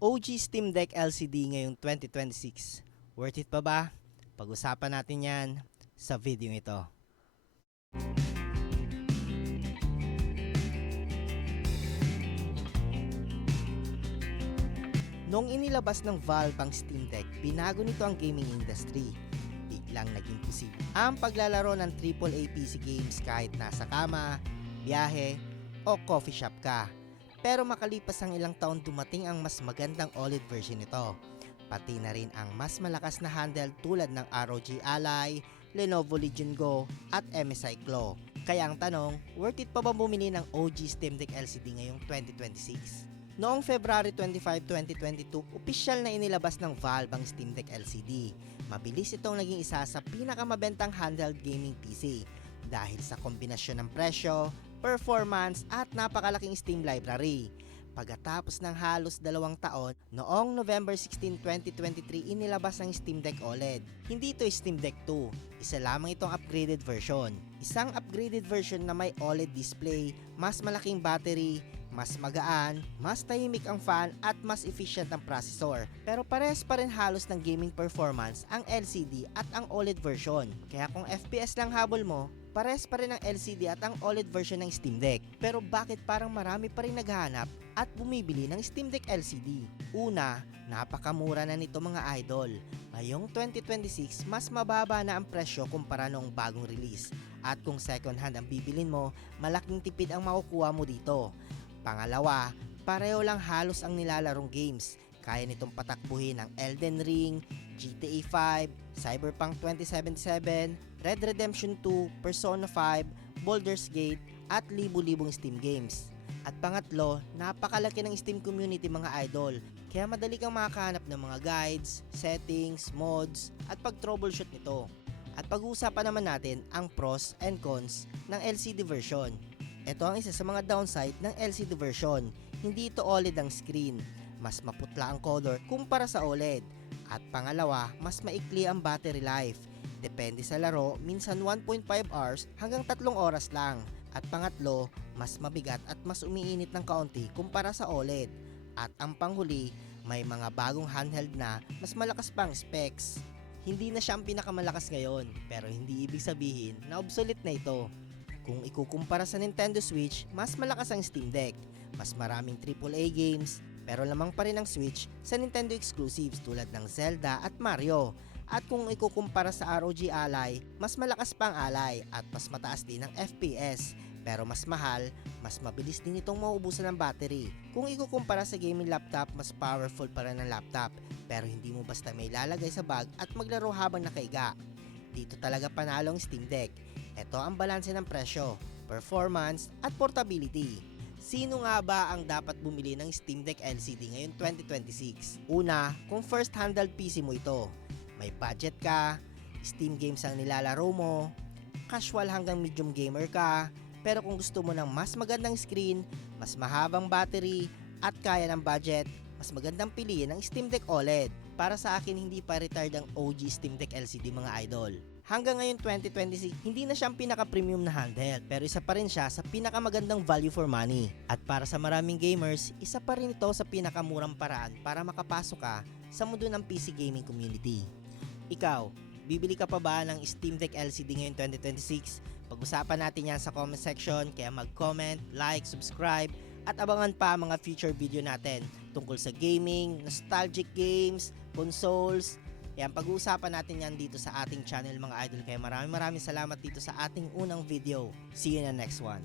OG Steam Deck LCD ngayong 2026. Worth it pa ba? Pag-usapan natin yan sa video ito. Noong inilabas ng Valve ang Steam Deck, binago nito ang gaming industry. Biglang naging posible ang paglalaro ng AAA PC games kahit nasa kama, biyahe, o coffee shop ka. Pero makalipas ang ilang taon dumating ang mas magandang OLED version nito. Pati na rin ang mas malakas na handheld tulad ng ROG Ally, Lenovo Legion Go at MSI Glow. Kaya ang tanong, worth it pa ba bumili ng OG Steam Deck LCD ngayong 2026? Noong February 25, 2022, opisyal na inilabas ng Valve ang Steam Deck LCD. Mabilis itong naging isa sa pinakamabentang handheld gaming PC dahil sa kombinasyon ng presyo, performance at napakalaking Steam library. Pagkatapos ng halos 2 taon, noong November 16, 2023 inilabas ang Steam Deck OLED. Hindi ito Steam Deck 2, isa lamang itong upgraded version. Isang upgraded version na may OLED display, mas malaking battery, mas magaan, mas tahimik ang fan at mas efficient ang processor. Pero pares pa rin halos ng gaming performance ang LCD at ang OLED version. Kaya kung FPS lang habol mo, pares pa rin ang LCD at ang OLED version ng Steam Deck. Pero bakit parang marami pa rin naghahanap at bumibili ng Steam Deck LCD? Una, napakamura na nito mga idol. Ngayong 2026, mas mababa na ang presyo kumpara noong bagong release. At kung second hand ang bibilin mo, malaking tipid ang makukuha mo dito. Pangalawa, pareho lang halos ang nilalarong games. Kaya nitong patakbuhin ang Elden Ring, GTA 5, Cyberpunk 2077, Red Redemption 2, Persona 5, Baldur's Gate at libu-libong Steam games. At pangatlo, napakalaki ng Steam community mga idol. Kaya madali kang makakahanap ng mga guides, settings, mods at pag-troubleshoot nito. At pag-uusapan naman natin ang pros and cons ng LCD version. Ito ang isa sa mga downside ng LCD version. Hindi ito OLED ang screen. Mas maputla ang color kumpara sa OLED. At pangalawa, mas maikli ang battery life. Depende sa laro, minsan 1.5 hours hanggang 3 oras lang. At pangatlo, mas mabigat at mas umiinit ng kaunti kumpara sa OLED. At ang panghuli, may mga bagong handheld na mas malakas pang specs. Hindi na siya ang pinakamalakas ngayon, pero hindi ibig sabihin na obsolete na ito. Kung ikukumpara sa Nintendo Switch, mas malakas ang Steam Deck. Mas maraming AAA games, pero lamang pa rin ang Switch sa Nintendo exclusives tulad ng Zelda at Mario. At kung ikukumpara sa ROG Ally, mas malakas pa ang Ally at mas mataas din ang FPS. Pero mas mahal, mas mabilis din itong mauubusan ng battery. Kung ikukumpara sa gaming laptop, mas powerful pa rin ang laptop. Pero hindi mo basta may lalagay sa bag at maglaro habang nakaiga. Dito talaga panalo ang Steam Deck. Ito ang balanse ng presyo, performance at portability. Sino nga ba ang dapat bumili ng Steam Deck LCD ngayong 2026? Una, kung first handheld PC mo ito, may budget ka, Steam games ang nilalaro mo, casual hanggang medium gamer ka, pero kung gusto mo ng mas magandang screen, mas mahabang battery, at kaya ng budget, mas magandang piliin ang Steam Deck OLED. Para sa akin, hindi pa retired ang OG Steam Deck LCD mga idol. Hanggang ngayon 2026, hindi na siyang pinaka-premium na handheld, pero isa pa rin siya sa pinakamagandang value for money. At para sa maraming gamers, isa pa rin ito sa pinakamurang paraan para makapasok ka sa mundo ng PC gaming community. Ikaw, bibili ka pa ba ng Steam Deck LCD ngayon 2026? Pag-usapan natin yan sa comment section, kaya mag-comment, like, subscribe, at abangan pa ang mga future video natin tungkol sa gaming, nostalgic games, consoles. Yan, pag-uusapan natin yan dito sa ating channel mga idol. Kaya maraming salamat dito sa ating unang video. See you in the next one.